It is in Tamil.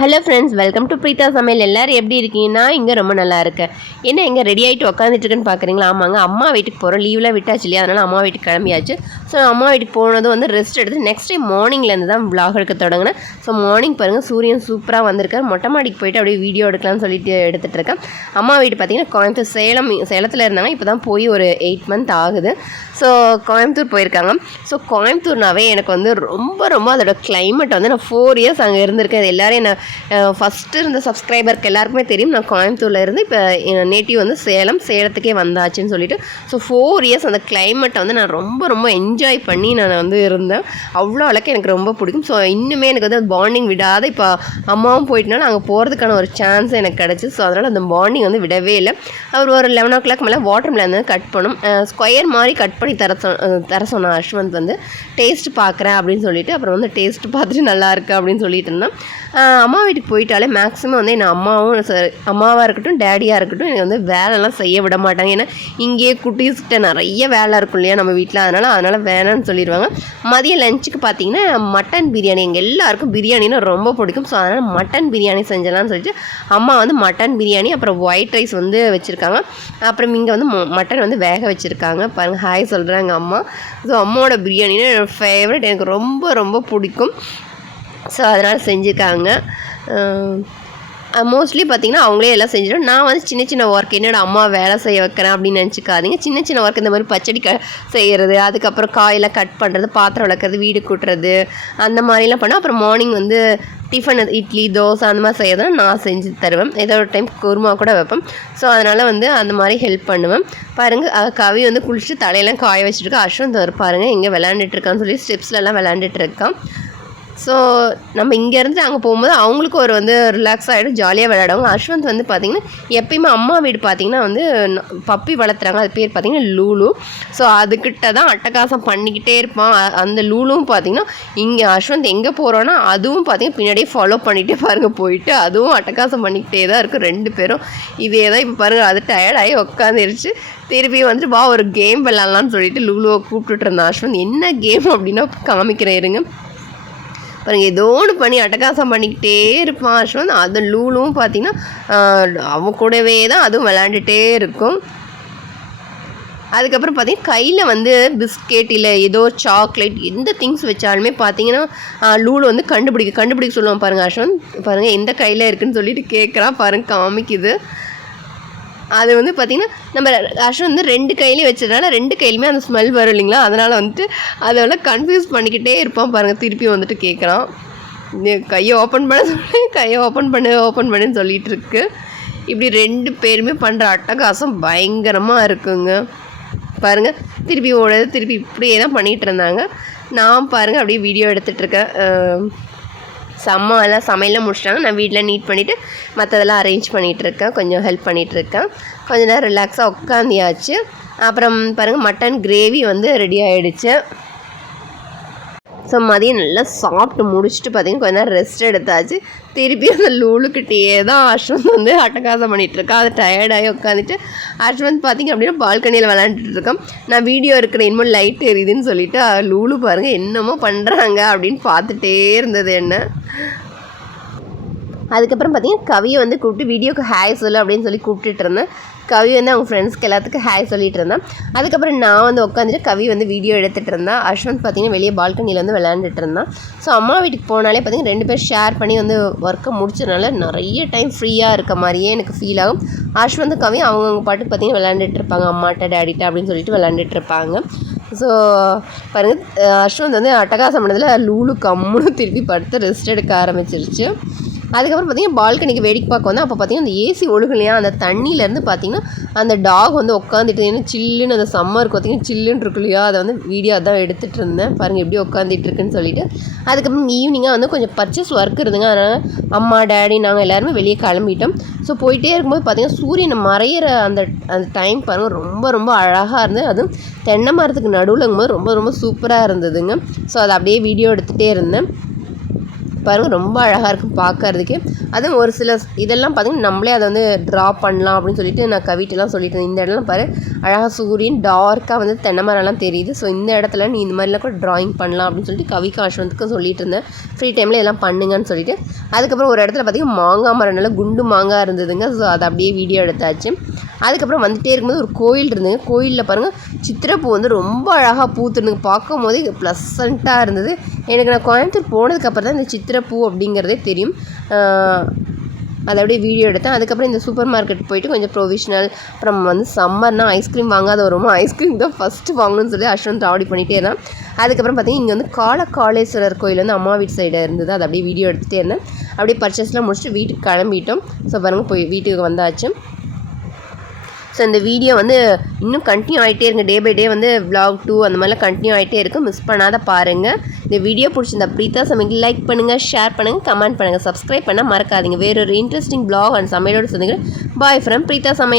Hello friends welcome to Preetha சமையல் எல்லாரும் எப்படி இருக்கீங்கன்னா இங்கே ரொம்ப நல்லா இருக்கேன். என்ன எங்கே ரெடி ஆகிட்டு உட்காந்துட்டு இருக்குன்னு பார்க்குறீங்களா ஆமாங்க அம்மா வீட்டுக்கு போகிறோம் லீவ்லாம் விட்டாச்சு இல்லையா? அதனால் அம்மா வீட்டுக்கு கிளம்பியாச்சு. ஸோ அம்மா வீட்டுக்கு போனது வந்து ரெஸ்ட் எடுத்து நெக்ஸ்ட் டே மார்னிங்லேருந்து தான் vlog எடுக்க தொடங்கினேன். ஸோ மார்னிங் பாருங்கள் சூரியன் சூப்பராக வந்திருக்கார். மொட்டை மாடிக்கு போயிட்டு அப்படியே வீடியோ எடுக்கலாம்னு சொல்லிட்டு எடுத்துகிட்டு இருக்கேன். அம்மா வீடு பார்த்தீங்கன்னா கோயம்புத்தூர் சேலம் சேலத்தில் இருந்தாங்க. இப்போ தான் போய் ஒரு எயிட் மந்த் ஆகுது. ஸோ கோயம்புத்தூர் போயிருக்காங்க. ஸோ கோயம்புத்தூர்னாவே எனக்கு வந்து ரொம்ப ரொம்ப அதோட கிளைமேட் வந்து நான் ஃபோர் இயர்ஸ் அங்கே இருந்திருக்கேன். எல்லோரும் எல்லாரும் என்ன ஃபஸ்ட்டு இருந்த சப்ஸ்கிரைபருக்கு எல்லாருக்குமே தெரியும். நான் கோயம்புத்தூரில் இருந்து இப்போ நேட்டிவ் வந்து சேலம் சேலத்துக்கே வந்தாச்சுன்னு சொல்லிட்டு. ஸோ ஃபோர் இயர்ஸ் அந்த கிளைமேட்டை வந்து நான் ரொம்ப ரொம்ப என்ஜாய் பண்ணி நான் வந்து இருந்தேன். அவ்வளோ அளவுக்கு எனக்கு ரொம்ப பிடிக்கும். ஸோ இன்னுமே எனக்கு வந்து பாண்டிங் விடாத இப்போ அம்மாவும் போயிட்டனால அங்கே போகிறதுக்கான ஒரு சான்ஸ் எனக்கு கிடச்சி ஸோ அதனால் அந்த பாண்டிங் வந்து விடவே இல்லை. அவர் ஒரு லெவன் ஓ கிளாக் மேலே வாட்டர் மிலன் வந்து கட் பண்ணும். ஸ்கொயர் மாதிரி கட் பண்ணி தர சொ தர சொன்ன அஸ்வந்த் வந்து. டேஸ்ட் பார்க்குறேன் அப்படின்னு சொல்லிட்டு அப்புறம் வந்து டேஸ்ட் பார்த்துட்டு நல்லா இருக்கு அப்படின்னு சொல்லிட்டு இருந்தேன். அம்மா அம்மா வீட்டுக்கு போயிட்டாலே மேக்ஸிமம் வந்து என் அம்மாவும் அம்மாவாக இருக்கட்டும் டேடியாக இருக்கட்டும் எனக்கு வந்து வேலைலாம் செய்ய விட மாட்டாங்க. ஏன்னா இங்கேயே குட்டீஸ்கிட்ட நிறைய வேலை இருக்கும் இல்லையா நம்ம வீட்டில் அதனால் அதனால் வேணாம்னு சொல்லிடுவாங்க. மதிய லஞ்சுக்கு பார்த்தீங்கன்னா மட்டன் பிரியாணி. எங்கள் எல்லாருக்கும் பிரியாணினா ரொம்ப பிடிக்கும். ஸோ அதனால் மட்டன் பிரியாணி செஞ்சலாம்னு சொல்லிட்டு அம்மா வந்து மட்டன் பிரியாணி அப்புறம் ஒயிட் ரைஸ் வந்து வச்சுருக்காங்க. அப்புறம் இங்கே வந்து மட்டன் வந்து வேக வச்சுருக்காங்க. பாருங்கள் ஹாய் சொல்கிறாங்க அம்மா. ஸோ அம்மாவோட பிரியாணினா என்னோடய ஃபேவரட் எனக்கு ரொம்ப ரொம்ப பிடிக்கும். ஸோ அதனால் செஞ்சுருக்காங்க மோஸ்ட்லி பார்த்தீங்கன்னா அவங்களே எல்லாம் செஞ்சிடும். நான் வந்து சின்ன சின்ன ஒர்க் என்னோட அம்மா வேலை செய்ய வைக்கிறேன் அப்படின்னு நினச்சிக்காதீங்க. சின்ன சின்ன ஒர்க் இந்த மாதிரி பச்சடி க செய்கிறது அதுக்கப்புறம் காயெல்லாம் கட் பண்ணுறது பாத்திரம் விளக்குறது வீடு கூட்டுறது அந்த மாதிரிலாம் பண்ணால் அப்புறம் மார்னிங் வந்து டிஃபன் இட்லி தோசை அந்த மாதிரி செய்யறதுனா நான் செஞ்சு தருவேன். ஏதோ ஒரு டைம் குருமா கூட வைப்பேன். ஸோ அதனால் வந்து அந்த மாதிரி ஹெல்ப் பண்ணுவேன். பாருங்கள் கவி வந்து குளிச்சுட்டு தலையெல்லாம் காய வச்சுட்டு அஸ்வந்த் வரும் பாருங்கள் எங்கே விளாண்டுட்டு இருக்கான்னு சொல்லி ஸ்டெப்ஸ்லலாம் விளாண்டுட்டு இருக்கான். ஸோ நம்ம இங்கேருந்து அங்கே போகும்போது அவங்களுக்கு ஒரு வந்து ரிலாக்ஸ் ஆகிடும் ஜாலியாக விளையாடுவாங்க. அஸ்வந்த் வந்து பார்த்திங்கன்னா எப்பயுமே அம்மா வீடு பார்த்திங்கன்னா வந்து பப்பி வளர்த்துறாங்க. அது பேர் பார்த்திங்கன்னா லூலு. ஸோ அதுக்கிட்ட தான் அட்டகாசம் பண்ணிக்கிட்டே இருப்பான். அந்த லூலும் பார்த்திங்கன்னா இங்கே அஸ்வந்த் எங்கே போகிறோன்னா அதுவும் பார்த்திங்கன்னா பின்னாடியே ஃபாலோ பண்ணிகிட்டே பாருங்கள் போயிட்டு அதுவும் அட்டகாசம் பண்ணிக்கிட்டே தான் இருக்கும் ரெண்டு பேரும். இதே தான் இப்போ பாருங்கள் அது டயர்டாகி உட்காந்துருச்சு திருப்பி வந்துட்டு வா ஒரு கேம் விளாட்லான்னு சொல்லிட்டு லூலுவை கூப்பிட்டுட்டு இருந்தான் அஸ்வந்த். என்ன கேம் அப்படின்னா காமிக்கிறேன் இருங்க. பாருங்க ஏதோ ஒன்று பண்ணி அட்டகாசம் பண்ணிக்கிட்டே இருப்பான் அஸ்வந்த். அது லூலும் பார்த்தீங்கன்னா அவன் கூடவே தான் அதுவும் விளாண்டுட்டே இருக்கும். அதுக்கப்புறம் பார்த்தீங்கன்னா கையில் வந்து பிஸ்கெட் இல்லை ஏதோ சாக்லேட் எந்த திங்ஸ் வச்சாலுமே பார்த்தீங்கன்னா ஆஹ், லூலு வந்து கண்டுபிடிக்க கண்டுபிடிக்க சொல்லுவான் பாருங்கள் அஸ்வந்த். பாருங்கள் எந்த கையில் இருக்குன்னு சொல்லிட்டு கேட்குறான் பாருங்க காமிக்குது. அது வந்து பார்த்திங்கன்னா நம்ம அஸ்வந்த் வந்து ரெண்டு கையிலையும் வச்சதுனால ரெண்டு கையிலுமே அந்த ஸ்மெல் வரும் இல்லைங்களா? அதனால் வந்துட்டு அதெல்லாம் கன்ஃபியூஸ் பண்ணிக்கிட்டே இருப்பான் பாருங்கள் திருப்பி வந்துட்டு கேட்குறான் கையை ஓப்பன் பண்ண சொல்லி கையை ஓப்பன் பண்ணு ஓப்பன் பண்ணுன்னு சொல்லிகிட்ருக்கு இருக்கு. இப்படி ரெண்டு பேருமே பண்ணுற அட்டகாசம் பயங்கரமாக இருக்குங்க. பாருங்கள் திருப்பி ஓடுறது திருப்பி இப்படியே தான் பண்ணிகிட்டு இருந்தாங்க. நான் பாருங்கள் அப்படியே வீடியோ எடுத்துகிட்டு இருக்கேன். செம்ம எல்லாம் சமையலாம் முடிச்சிட்டாங்க. நான் வீட்டில் நீட் பண்ணிவிட்டு மற்றதெல்லாம் அரேஞ்ச் பண்ணிகிட்ருக்கேன். கொஞ்சம் ஹெல்ப் பண்ணிகிட்ருக்கேன். கொஞ்ச நேரம் ரிலாக்ஸாக உட்காந்தியாச்சு அப்புறம் பாருங்கள் மட்டன் கிரேவி வந்து ரெடி ஆகிடுச்சு ஸோ மதியம் நல்லா சாப்பிட்டு முடிச்சுட்டு பார்த்தீங்கன்னா கொஞ்ச நேரம் ரெஸ்ட் எடுத்தாச்சு. திருப்பி அந்த லூலுக்கிட்டேயே தான் அஸ்வந்த் வந்து அட்டகாசம் பண்ணிட்டு அது டயர்டாகி உட்காந்துட்டு அஸ்வந்த் பார்த்தீங்க அப்படின்னா பால்கனியில் விளாண்டுட்டு இருக்கான். நான் வீடியோ இருக்கிற இன்னும் லைட் எரியுதுன்னு சொல்லிட்டு லூலு பாருங்கள் என்னமோ பண்ணுறாங்க அப்படின்னு பார்த்துட்டே இருந்தது என்ன. அதுக்கப்புறம் பார்த்தீங்கன்னா கவியை வந்து கூப்பிட்டு வீடியோக்கு ஹாய் சொல்லு அப்படின்னு சொல்லி கூப்பிட்டுட்டு இருந்தேன். கவி வந்து அவங்க ஃப்ரெண்ட்ஸ்க்கு எல்லாத்துக்கும் ஹாய் சொல்லிட்டு இருந்தேன். அதுக்கப்புறம் நான் வந்து உட்காந்துட்டு கவி வந்து வீடியோ எடுத்துகிட்டு இருந்தேன். அஸ்வந்த் பார்த்தீங்கன்னா வெளியே பால்கனியில் வந்து விளையாண்டுட்டு இருந்தான். ஸோ அம்மா வீட்டுக்கு போனாலே பார்த்தீங்கன்னா ரெண்டு பேர் ஷேர் பண்ணி வந்து ஒர்க்கை முடிச்சதுனால நிறைய டைம் ஃப்ரீயாக இருக்க மாதிரியே எனக்கு ஃபீல் ஆகும். அஸ்வந்த் கவி அவங்கவுங்க பாட்டுக்கு பார்த்தீங்கன்னா விளையாண்டுட்டு இருப்பாங்க. அம்மாட்ட டேடிட்ட அப்படின்னு சொல்லிட்டு விளையாண்டுட்டு இருப்பாங்க. ஸோ பாருங்கள் அஸ்வந்த் வந்து அட்டகாசம் பண்ணதில் லூலு கம்முன்னு திருப்பி படுத்து ரெஸ்ட் எடுக்க ஆரம்பிச்சிருச்சு. அதுக்கப்புறம் பார்த்தீங்கன்னா பால்கனிக்கு வேடிக்கை பார்க்க வந்தேன் அப்போ பார்த்தீங்கன்னா அந்த ஏசி ஒழுகலையா அந்த தண்ணியிலேருந்து பார்த்தீங்கன்னா அந்த டாக் வந்து உட்காந்துட்டு ஏன்னா சில்லுன்னு அந்த சம்மருக்கு பார்த்தீங்கன்னா சில்லுன்னு இருக்கு இல்லையா? அதை வந்து வீடியோ தான் எடுத்துகிட்டு இருந்தேன். பாருங்கள் எப்படி உட்காந்துட்டு இருக்குன்னு சொல்லிட்டு. அதுக்கப்புறம் ஈவினிங்காக வந்து கொஞ்சம் பர்ச்சேஸ் ஒர்க் இருந்துங்க அதனால் அம்மா டேடி நாங்கள் எல்லாருமே வெளியே கிளம்பிட்டோம். ஸோ போயிட்டே இருக்கும்போது பார்த்தீங்கன்னா சூரியனை மறையிற அந்த அந்த டைம் பாருங்கள் ரொம்ப ரொம்ப அழகாக இருந்தது. அதுவும் தென்னை மரத்துக்கு நடுவில் போது ரொம்ப ரொம்ப சூப்பராக இருந்ததுங்க. ஸோ அதை அப்படியே வீடியோ எடுத்துகிட்டே இருந்தேன். பாருங்கள் ரொம்ப அழகாக இருக்கும் பார்க்கறதுக்கே அதுவும் ஒரு சில இதெல்லாம் பார்த்திங்கன்னா நம்மளே அதை வந்து ட்ரா பண்ணலாம் அப்படின்னு சொல்லிட்டு நான் கவிட்டெல்லாம் சொல்லிட்டு இருந்தேன். இந்த இடம்லாம் பாரு அழகாக சூரியன் டார்க்காக வந்து தென்னை மரம்லாம் தெரியுது. ஸோ இந்த இடத்துல நீ இந்த மாதிரிலாம் கூட ட்ராயிங் பண்ணலாம் அப்படின்னு சொல்லிட்டு கவிக்கு அஸ்வந்த்க்கும் சொல்லிட்டு இருந்தேன். ஃப்ரீ டைமில் எல்லாம் பண்ணுங்கன்னு சொல்லிட்டு. அதுக்கப்புறம் ஒரு இடத்துல பார்த்திங்கன்னா மாங்காய் மரம் நல்லா குண்டு மாங்காய் இருந்ததுங்க. ஸோ அதை அப்படியே வீடியோ எடுத்தாச்சு. அதுக்கப்புறம் வந்துகிட்டே இருக்கும்போது ஒரு கோயில் இருந்ததுங்க கோயிலில் பாருங்கள் சித்திரப்பூ வந்து ரொம்ப அழகாக பூத்துருந்துங்க பார்க்கும் போதே ப்ளசண்ட்டாக இருந்தது. எனக்கு நான் கோயம்புத்தூர் போனதுக்கப்புறம் தான் இந்த சித்திரப்பூ அப்படிங்கிறதே தெரியும். அதை அப்படியே வீடியோ எடுத்தேன். அதுக்கப்புறம் இந்த சூப்பர் மார்க்கெட் போயிட்டு கொஞ்சம் ப்ரொவிஷனல் அப்புறம் வந்து சம்மர்னா ஐஸ்கிரீம் வாங்காத வருமா ஐஸ்கிரீம் தான் ஃபஸ்ட்டு வாங்கணும்னு சொல்லி அஸ்வந்த் ராவடி பண்ணிகிட்டே இருந்தேன். அதுக்கப்புறம் பார்த்தீங்கன்னா இங்கே வந்து கால கோயில் வந்து அம்மா வீட்டு சைடாக இருந்தது. அதை அப்படியே வீடியோ எடுத்துகிட்டே இருந்தேன். அப்படியே பர்ச்சேஸ்லாம் முடிச்சுட்டு வீட்டுக்கு கிளம்பிட்டோம். ஸோ பாருங்கள் போய் வீட்டுக்கு வந்தாச்சு. ஸோ இந்த வீடியோ வந்து இன்னும் கண்டினியூ ஆகிட்டே இருங்க டே பை டே வந்து vlog டூ அந்த மாதிரிலாம் கண்டினியூ ஆகிட்டே இருக்கும் மிஸ் பண்ணாத பாருங்கள் இந்த வீடியோ பிடிச்சிருந்தா ப்ரீத்தா சமைக்கு லைக் பண்ணுங்கள் ஷேர் பண்ணுங்கள் கமெண்ட் பண்ணுங்கள் சப்ஸ்கிரைப் பண்ண மறக்காதீங்க. வேறொரு இன்ட்ரெஸ்டிங் பிளாக் அண்ட் சமையலோட சொந்தங்கள் பாய் ஃப்ரெண்ட் ப்ரீத்தா சமையல்.